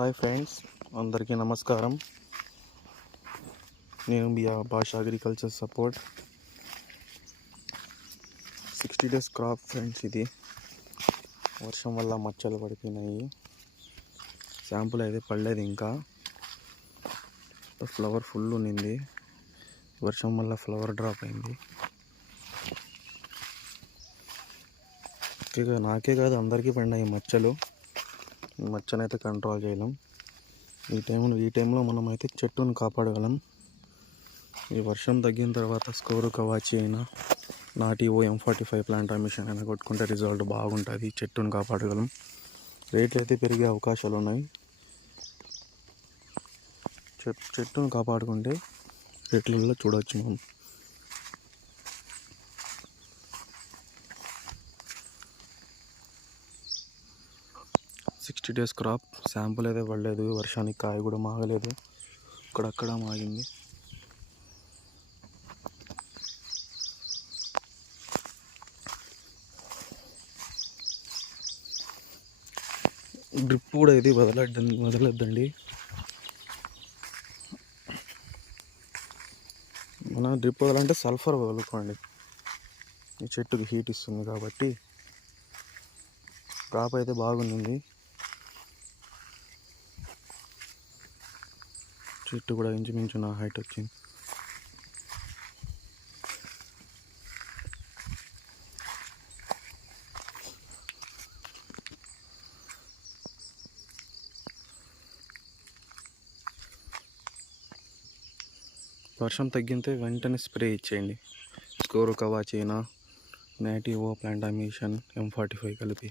Hi friends, అందరికీ నమస్కారం. నేను మీ భాష agriculture support 60 days crop friends. ఇది వర్షం వల్ల మచ్చలు పడిపోయినాయి. శాంపుల్ అయితే పడలేదు, ఇంకా ఫ్లవర్ ఫుల్ ఉన్నింది. వర్షం వల్ల ఫ్లవర్ డ్రాప్ అయింది. నాకే కాదు అందరికీ పడినాయి మచ్చలు. ఈ మచ్చనైతే కంట్రోల్ చేయలేం. ఈ టైంలో మనం అయితే చెట్టును కాపాడగలం. ఈ వర్షం తగ్గిన తర్వాత స్కోరు కవాచి అయినా నాటిఓ M45 ప్లాంట్ మిషన్ అయినా కొట్టుకుంటే రిజల్ట్ బాగుంటుంది. చెట్టును కాపాడగలం. రేట్లు అయితే పెరిగే అవకాశాలు ఉన్నాయి. చెట్టును కాపాడుకుంటే రేట్లలో చూడవచ్చు మనం. సిక్స్టీ డేస్ క్రాప్ శాంపుల్ అయితే పడలేదు. వర్షానికి కాయ కూడా మాగలేదు, అక్కడక్కడ మాగింది. డ్రిప్ కూడా ఇది వదలొద్దండి. మన డ్రిప్ వదలంటే సల్ఫర్ వదులుకోండి. ఈ చెట్టుకి హీట్ ఇస్తుంది కాబట్టి. క్రాప్ అయితే బాగుంది. చెట్టు కూడా ఇంచుమించు నా హైట్ వచ్చింది. వర్షం తగ్గితే వెంటనే స్ప్రే ఇచ్చేయండి. స్కోరు కవాచీనా, నాటిఓ ప్లాంట్ మిషన్ M45 కలిపి.